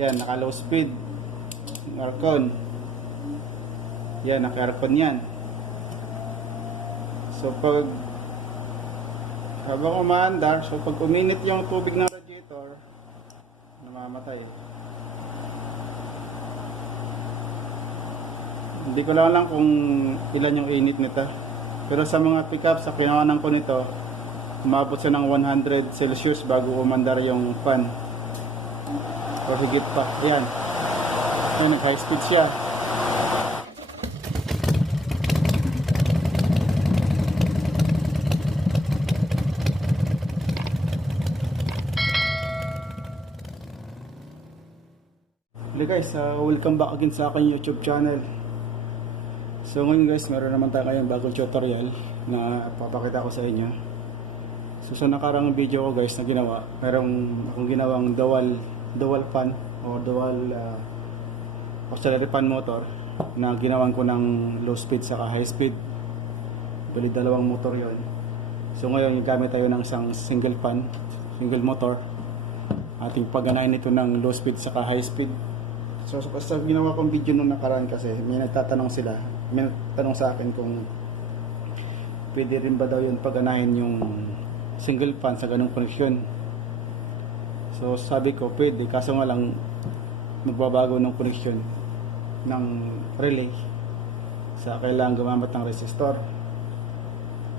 Yan, naka low speed. Aircon. Yan, naka aircon yan. So pag habang umaandar, so pag uminit yung tubig ng radiator, namamatay. Hindi ko lang kung ilan yung init nito. Pero sa mga pickup, sa kinawanan ko nito, umabot siya ng 100 Celsius bago umandar yung fan. O higit pa. Ayan. Ayan, nag-high speed siya. Hello guys, welcome back again sa aking YouTube channel. So ngayon guys, meron naman tayo ngayong bagong tutorial na papakita ko sa inyo. So sa nakarang video ko guys na ginawa, merong akong ginawang dual fan o dual auxiliary fan motor na ginawan ko ng low speed saka high speed. Bali dalawang motor yon. So ngayon gamit tayo ng isang single fan, single motor. Ating pagganahin ito ng low speed saka high speed. So sa ginawa kong video nung nakaraan kasi may nagtatanong sila, may nagtanong sa akin kung pwede rin ba daw yun pagganahin yung single fan sa ganung koneksyon. So sabi ko pwede, kaso nga lang magbabago ng koneksyon ng relay sa kailangan gumamit ng resistor.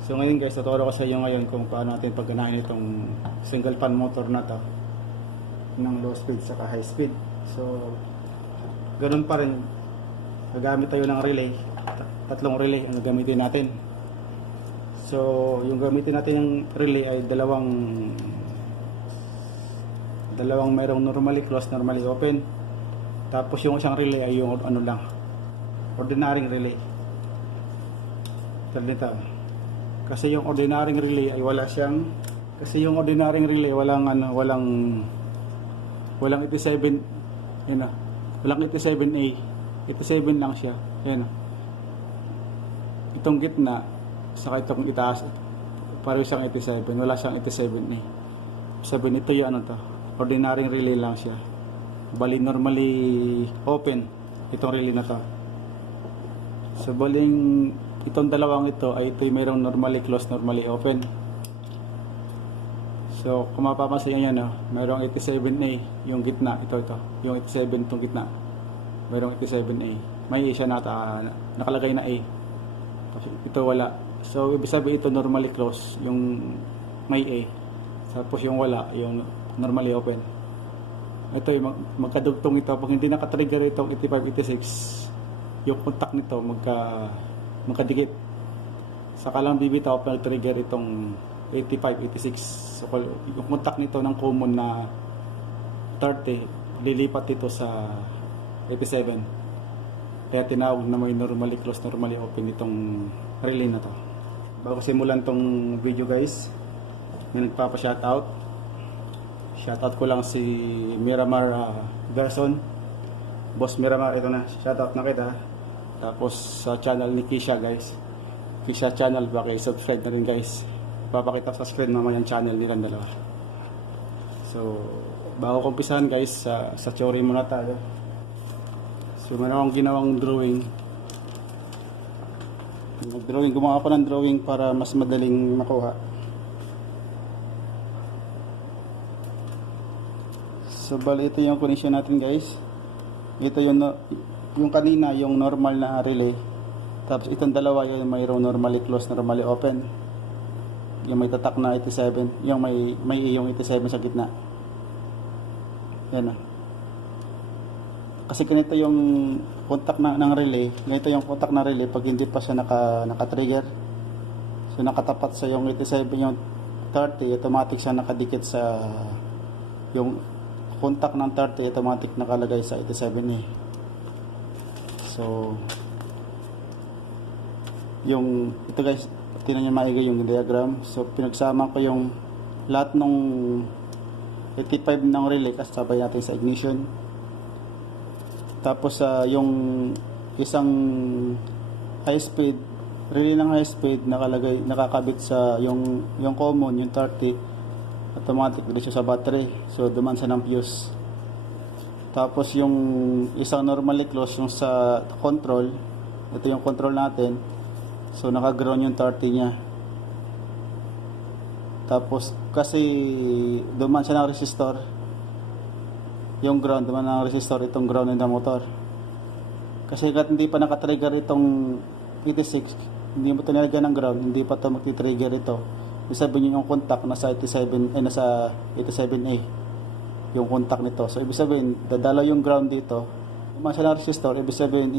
So ngayon guys, tuturo ko sa inyo ngayon kung paano natin pagganahin itong single fan motor na to ng low speed saka high speed. So ganun pa rin, gagamit tayo ng relay, tatlong relay ang gagamitin natin. So yung gamitin natin ng relay ay dalawang mayroong normally closed, normally open. Tapos yung isang relay ay yung ano lang, ordinaryong relay. Talita. Kasi yung ordinaryong relay ay walang 87, yun na. Walang 87A, 87 lang siya. Ayan. Itong gitna, saka itong itaas, pareho siyang 87. Wala siyang 87A. Sabihin, ito yung ano to, ordinary relay lang siya. Bali, normally open, itong relay na to. So, baling, itong dalawang ito, ay ito yung mayroong normally closed, normally open. So, kung mapapansin nyo yan, mayroong 87A, yung gitna, ito, yung 87 itong gitna, mayroong 87A. May A siya nakalagay na A. Tapos ito wala. So, ibig sabihin ito normally close, yung may A. Tapos yung wala, yung normally open. Ito yung magkadugtong ito. Pag hindi nakatrigger itong 8586, yung contact nito magkadikit. Saka lang bibitaw pag trigger itong 8586. So yung contact nito ng common na 30 lilipat ito sa 87. Kaya tinawag na may normally closed, normally open itong relay na to. Bago simulan tong video guys, may nagpapa-shoutout. Shoutout ko lang si Miramar Gerson. Boss Miramar, ito na, shoutout na kita. Tapos sa channel ni Kisha guys, Kisha channel, subscribe na rin guys. Papakita sa screen mamaya yung channel nilang dalawa. So bago kumpisahan guys, sa theory muna tayo. So meron akong ginawang drawing. Gumawa pa ng drawing para mas madaling makuha. So bali ito yung connection natin guys. Ito yung kanina, yung normal na relay. Tapos itong dalawa yung mayroong normally closed, normally open. Yung may tatak na 87, yung may yung 87 sa gitna. Yan na. Kasi ganito yung contact ng relay, ganito yung contact ng relay pag hindi pa siya naka-trigger. So nakatapat sa yung 87, yung 30, automatic siya nakadikit sa yung contact ng 30, automatic nakalagay sa 87 eh. So yung ito guys, tingnan nyo maigay yung diagram. So pinagsama ko yung lahat ng 85 ng relay kasi sabay natin sa ignition. Tapos yung isang high speed relay ng high speed nakakabit sa yung common, yung 30, automatic diretso sa battery. So duman sa ng fuse. Tapos yung isang normally close yung sa control. Ito yung control natin. So naka-ground yung 30 niya. Tapos kasi duman siya ng resistor. Yung ground duman ng resistor, itong ground ng motor. Kasi hindi pa naka-trigger itong 86, hindi mo ito nilagyan ng ground, hindi pa ito magti-trigger ito. Ibig sabihin yung contact nasa 87, nasa 87A. Yung contact nito. So ibig sabihin, dadalaw yung ground dito. Duman siya ng resistor, ibig sabihin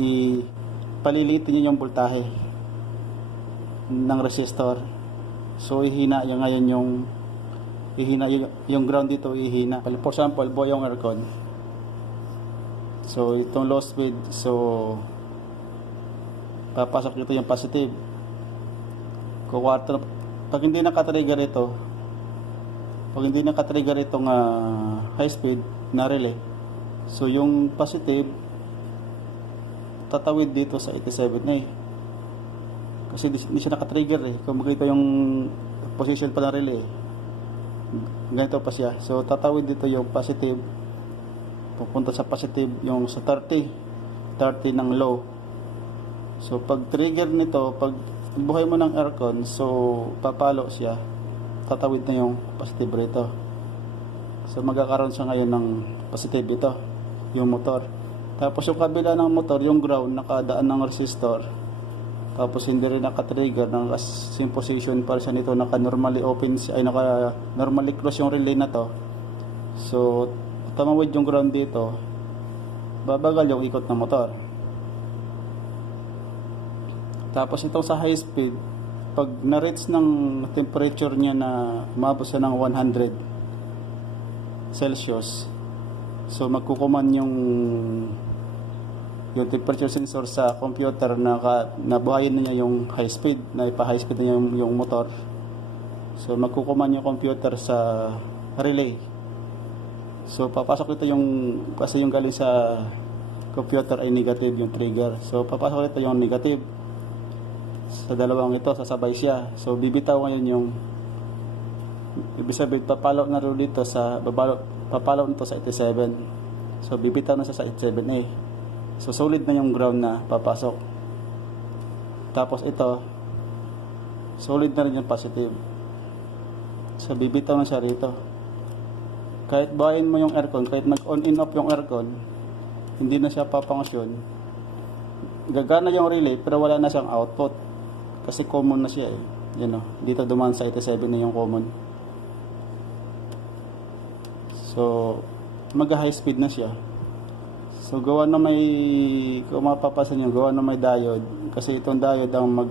palilitin niyo yung voltahe ng resistor. So ihina yung ngayon yung ground dito, ihina. For example, buo yung aircon. So itong low speed, so papasok dito yung positive. Pag hindi naka-trigger itong high speed na relay, so yung positive tatawid dito sa 87A. Kasi hindi siya naka-trigger Kung makita yung position pa ng relay, ganito pa siya. So tatawid dito yung positive, pupunta sa positive yung sa 30 ng low. So pag trigger nito, pag buhay mo ng aircon, so papalo siya, tatawid na yung positive rito. So magkakaroon siya ngayon ng positive ito, yung motor. Tapos yung kabila ng motor, yung ground, nakadaan ng resistor. Tapos hindi rin naka-trigger, same position pa siya nito, naka-normally open, naka-normally close yung relay na to. So tumawid yung ground dito, babagal yung ikot ng motor. Tapos itong sa high speed, pag na-reach ng temperature niya na umabot siya ng 100 Celsius, so magkukuman yung temperature sensor sa computer na nabuhayin na niya yung high speed, na ipa-high speed na yung motor. So magkukuman yung computer sa relay. So papasok ito kasi yung galing sa computer ay negative yung trigger. So papasok ito yung negative. Sa dalawang ito, sasabay siya. So bibitaw ngayon ibig sabihin, papalaw na rin dito papalaw nito sa 87. So bibitaw na siya sa 87A. So solid na yung ground na papasok. Tapos ito, solid na rin yung positive. So bibitaw na siya rito. Kahit buhayin mo yung aircon, kahit nag-on and off yung aircon, hindi na siya papangsyon. Gagana yung relay pero wala na siyang output. Kasi common na siya Dito dumaan sa 87 na yung common. So mag-high speed na siya. So gawa na kung mapapasan nyo, gawa na may diode. Kasi itong diode ang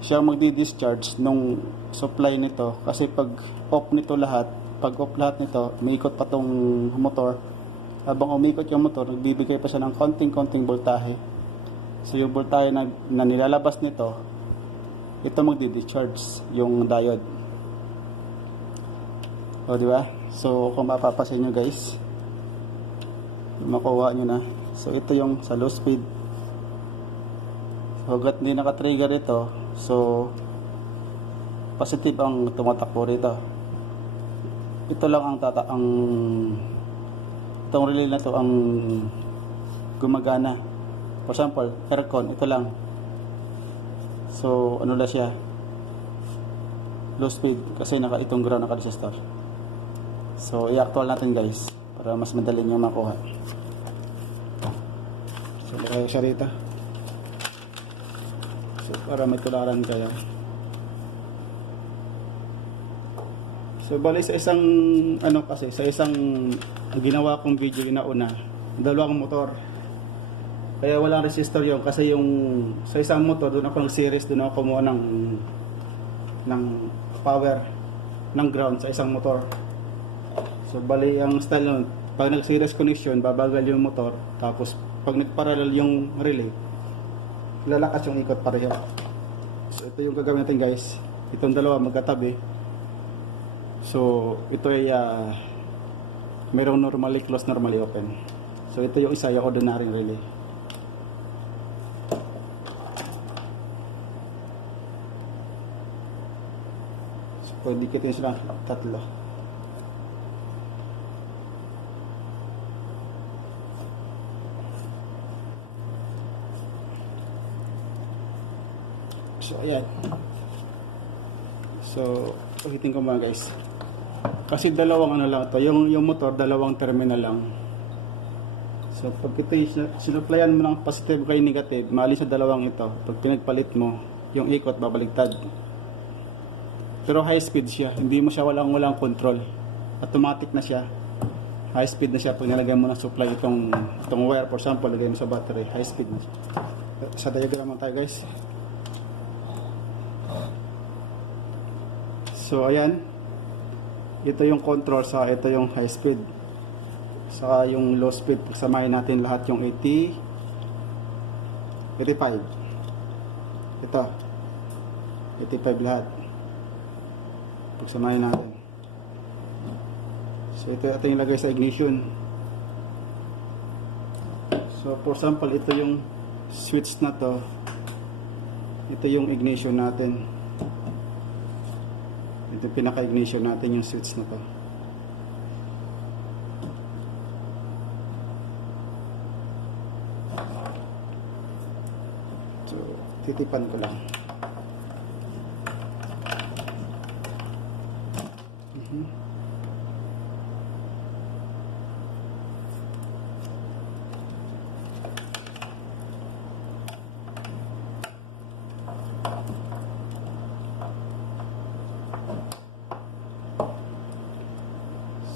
siya magdi-discharge nung supply nito. Kasi pag off lahat nito, may ikot pa tong motor. Habang umikot yung motor, nagbibigay pa siya ng konting voltahe. So yung voltahe na nilalabas nito, ito magdi-discharge yung diode. O diba? So kung mapapasin nyo guys, makuha nyo na. So ito yung sa low speed. So hanggat hindi naka-trigger ito, so positive ang tumatakbo rito. Ito lang itong relay na to ang gumagana. For example, aircon, ito lang. So ano na siya, low speed kasi itong ground naka-resistor. So i-actual natin guys para mas madali nyo makuha. So lagay siya rito. So para may tularan kayo. So bali sa isang ginawa kong video na una, dalawang motor. Kaya walang resistor yun kasi sa isang motor doon ako series, doon ako kumuha ng power ng ground sa isang motor. So bali ang style nun, pag nag-series connection, babagal yung motor, tapos pag nag-parallel yung relay, lalakas yung ikot pareho. So ito yung gagawin natin guys. Itong dalawa magkatabi. So ito ay mayroong normally closed, normally open. So ito yung isa, yung ordinary relay. So pwede kitin sila tatlo. So ayan. So ulitin ko mga guys. Kasi dalawang ano lang to, yung motor dalawang terminal lang. So pag ito sinuplayan mo ng positive kay negative, maalis sa dalawang ito. Pag pinagpalit mo, yung ikot babaliktad. Pero high speed siya, hindi mo siya walang control. Automatic na siya. High speed na siya pag nilagay mo ng supply itong wire, for example, lagay mo sa battery, high speed na siya. Sa diagram naman tayo guys. So ayan. Ito yung control, sa ito yung high speed. Saka yung low speed, pagsamahin natin lahat yung 80, 85. Ito. 85 lahat. Pagsamahin natin. So ito yung lagay sa ignition. So for example, ito yung switch na to. Ito yung ignition natin. Ito pinaka-ignition natin yung switch na to. So, titipan ko lang.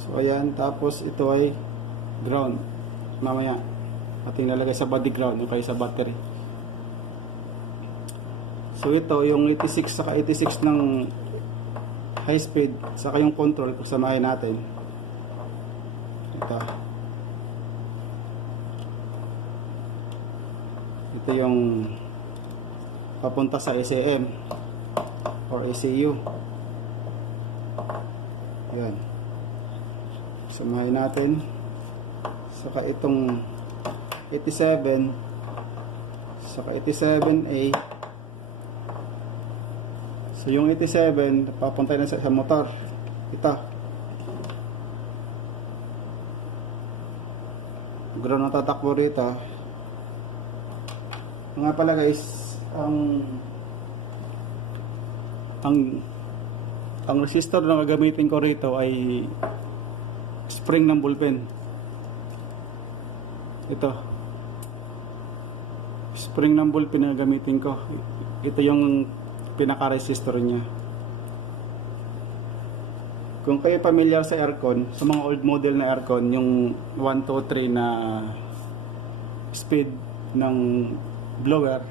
So ayan, tapos ito ay ground. Mamaya ating lalagay sa body ground o kaya sa battery. So ito yung 86 saka 86 ng high speed saka yung control, pagsamahin natin. Ito yung papunta sa SAM or ECU. Ayan. Samahin natin. Saka itong 87 saka 87A. So yung 87 papunta na sa motor. Ito. Ground na tatakbo rito. Nga pala guys, ang resistor na gagamitin ko rito ay spring ng ballpen. Ito. Spring ng ballpen na gagamitin ko. Ito yung pinaka-resistor niya. Kung kayo familiar sa aircon, sa mga old model na aircon, yung 1, 2, 3 na speed ng blower,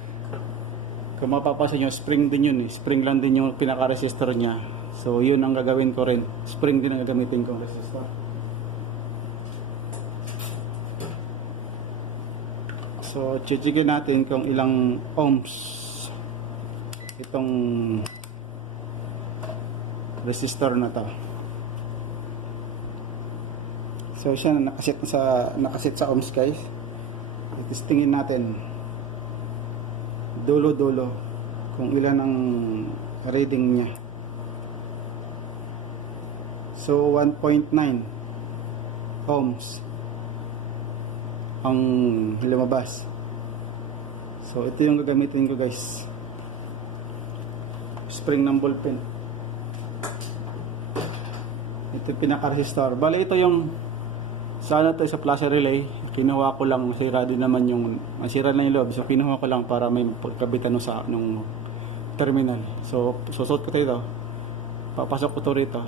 kung mapapansin nyo, spring din yun eh. Spring lang din yung pinaka-resistor niya. So yun ang gagawin ko rin. Spring din ang gagamitin kong resistor. So chichikin natin kung ilang ohms itong resistor na to. So siya nakaset sa ohms guys. Testingin natin dulo-dulo kung ilan ang reading niya. So 1.9 ohms ang lumabas. So ito yung gagamitin ko guys. Spring ng ballpen. Ito yung pinaka-resistor. Bale ito yung sana to sa plaza relay. Kinuha ko lang, masira din naman yung masira na yung loob. So kinuha ko lang para may pagkabitan nung terminal. So susot ko ito. Papasok ko to rito.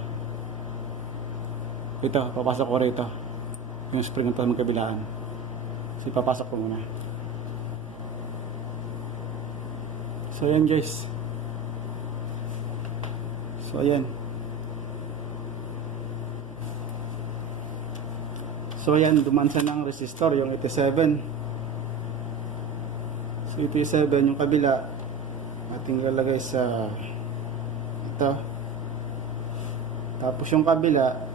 Ito, papasok ko rito. Yung spring ito magkabilaan. So ipapasok ko muna. So ayan guys. So ayan. So ayan, dumansa ng resistor yung 87. So 87 yung kabila ating lalagay sa ito. Tapos yung kabila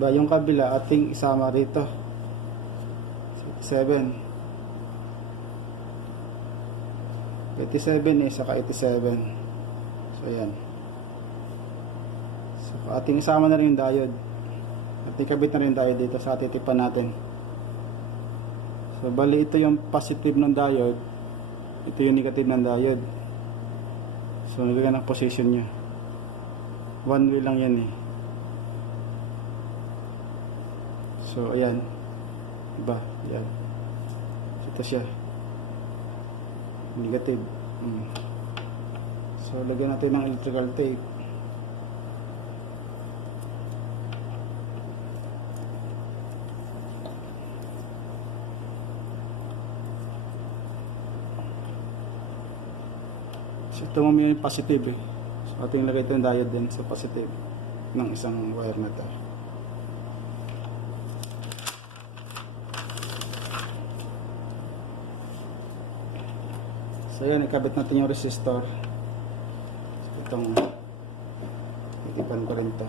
yung kabila ating isama rito. 87 saka 87. So ayan. So ating isama na rin yung diode. Ating kabit na rin yung diode dito sa titipan natin. So bali ito yung positive ng diode. ito yung negative ng diode. So nilagyan ng position nya, one way lang yan eh. So ayan, diba, ayan, ito siya, negative. So lagyan natin ng electrical tape. So ito mamaya yung positive eh. So ating lagay ito yung diode din sa positive ng isang wire na ito. So yun, ikabit natin yung resistor. So itong itipan ko rin ito.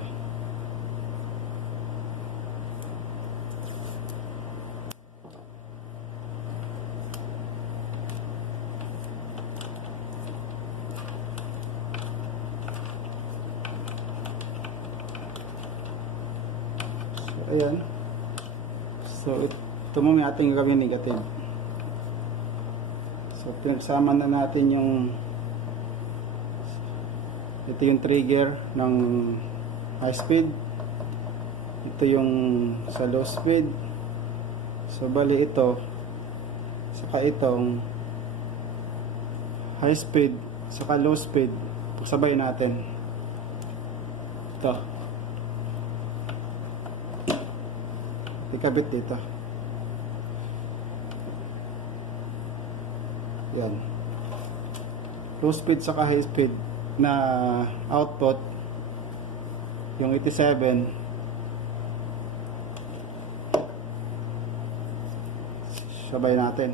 Ayan. So ito mo may ating gawin negative. So pinagsama na natin yung ito yung trigger ng high speed, ito yung sa low speed. So bali ito saka itong high speed saka low speed pagsabay natin. Ito ikabit dito. Yan. Low speed saka high speed na output yung 87 sabay natin.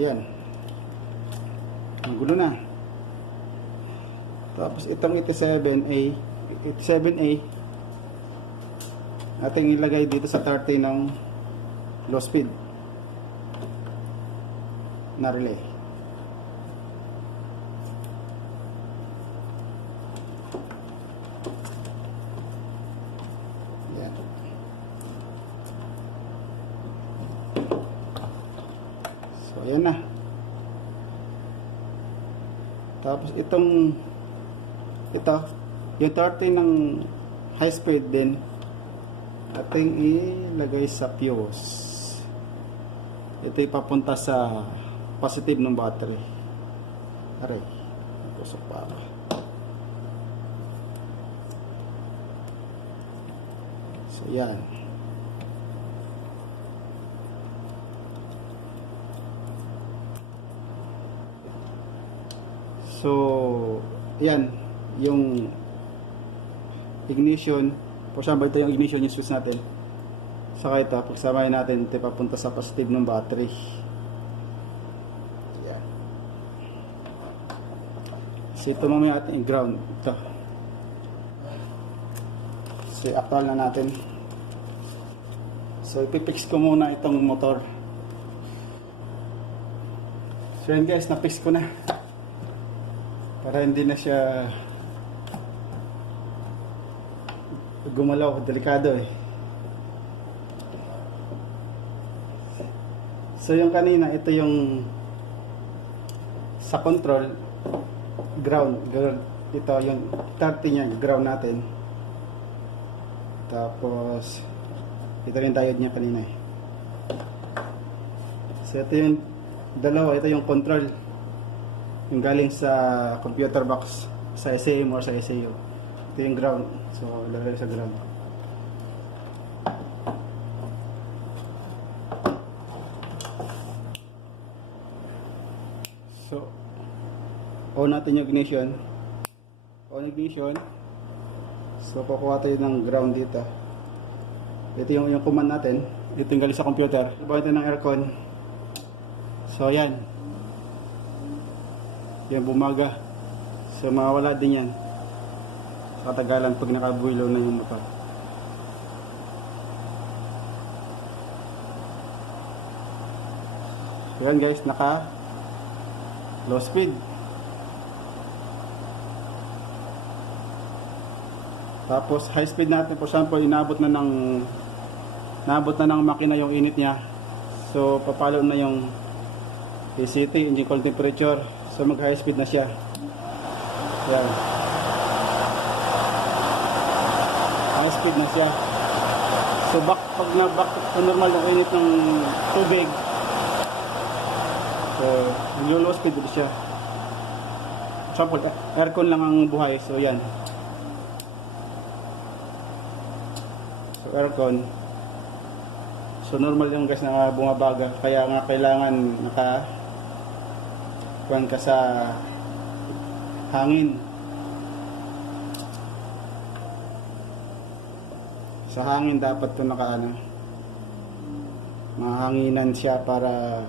Ayan. Ang gulo na. Tapos itong 87A ating ilagay dito sa 30 ng low speed na relay. Yan. So ayan na. Tapos ito yung 30 ng high speed din ating ilagay sa fuse. Ito ipapunta sa positive ng battery. Aray, kusok pa ako. So yan. So yan yung ignition. For example, ito yung ignition yung switch natin. Saka ito, pagsamahin natin, ito papunta sa positive ng battery. Yan. So ito mamaya ating ground. Ito. So actual na natin. So ipipix ko muna itong motor. So yan guys, napix ko na. Para hindi na siya gumalaw, delikado eh. So yung kanina, ito yung sa control ground, ito yung 30 nya, ground natin. Tapos ito rin diode nya kanina eh. So ito yung dalawa, ito yung control yung galing sa computer box sa SAM or sa SAU. Ito yung ground. So, lagay sa ground. So, on natin yung ignition. On ignition. So, kukuha tayo ng ground dito. Ito yung command natin. Ito yung galing sa computer. Iba natin ng aircon. So, yan. Yan, bumaga. So, mawawala din yan. Katagalan pag nakabuilo na yung motor. Yan guys, naka low speed. Tapos high speed natin, for example, naabot na ng makina yung init niya. So papalo na yung ACT, engine coil temperature. So mag high speed na siya. Yan. High speed na siya. So pag na-back to normal yung init ng tubig, so low speed din siya. For example, aircon lang ang buhay. So yan. So aircon. So normal yung guys na bumabaga. Kaya nga kailangan kuhan ka sa hangin. Sa hangin dapat ito mahanginan siya para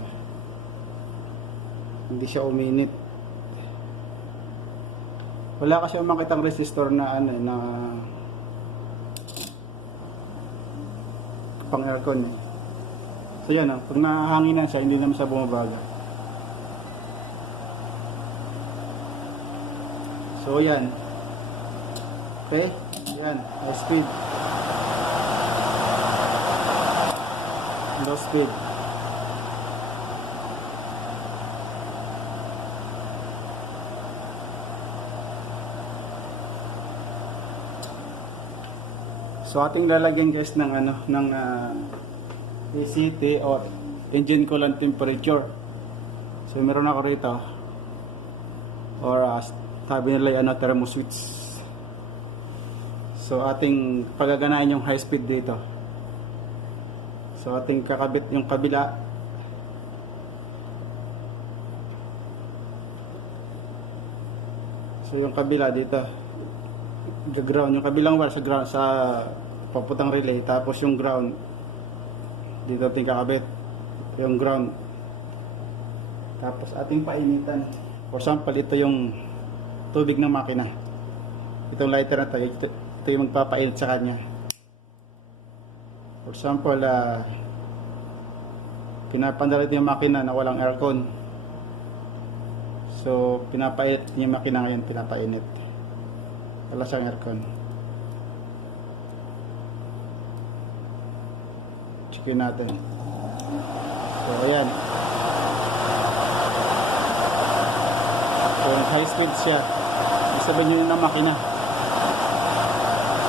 hindi siya uminit. Wala kasi makitang resistor na na pang aircon eh. So yan pag nahanginan siya, hindi naman siya bumabaga. So yan. Okay? Yan, high speed. Low speed. So ating lalagyan guys ng ACT or engine coolant temperature. So meron ako rito or sabi nila yung thermo switch. So ating pagaganahin yung high speed dito. So ating kakabit yung kabila. So yung kabila dito, ground, yung kabilang wire sa ground, sa paputang relay, tapos yung ground dito ating kakabit yung ground. Tapos ating painitan. For example, ito yung tubig ng makina. Itong lighter na ito yung magpapainit sa kanya. For example, pinapandalit yung makina na walang aircon. So, pinapainit yung makina ngayon, pinapainit. Wala siyang aircon. Checkin natin. So, ayan. So, high speed siya. Sabihin nyo na makina.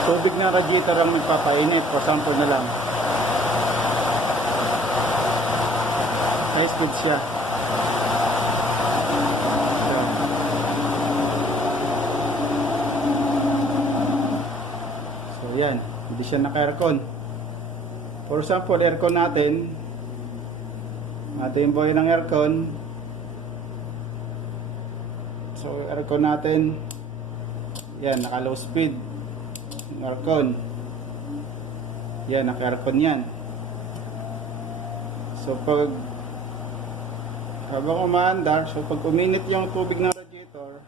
Tubig na radiator ang magpapainit. For example na lang. High speed siya. So yan, hindi siya naka-aircon. For example, aircon natin, yung buhay ng aircon. So aircon natin, yan, naka low speed aircon. Yan, naka-aircon yan. So pag habang umaandar, so pag uminit yung tubig ng radiator,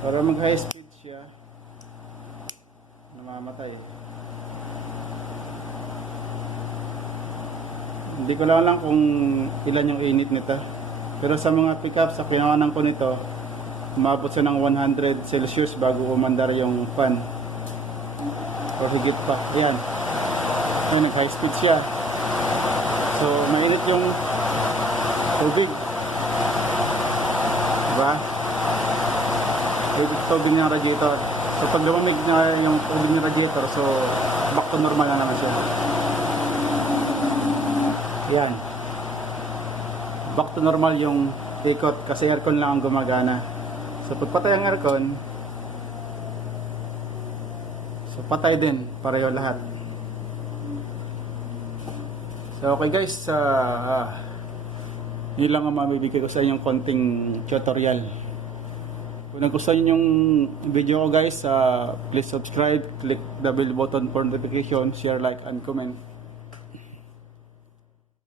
para mag high speed siya, namamatay. Hindi ko lang kung ilan yung init nito, pero sa mga pickup, sa pinawanan ko nito, umabot siya ng 100 Celsius bago umandar yung fan, o higit pa. Ayan. So, nag-high speed siya. So, mainit yung tubig. Diba? Tubig ng radiator. So, pag lumamig na yung tubig ng radiator, so, back to normal na naman siya. Yan. Back to normal yung ikot kasi aircon lang ang gumagana. So, pag patay ang aircon, so, patay din. Pareho lahat. So okay guys, yun lang ang mabibigay ko sa inyong konting tutorial. Kung nagustuhan nyo yung video ko guys, please subscribe, click the bell button for notification, share, like, and comment.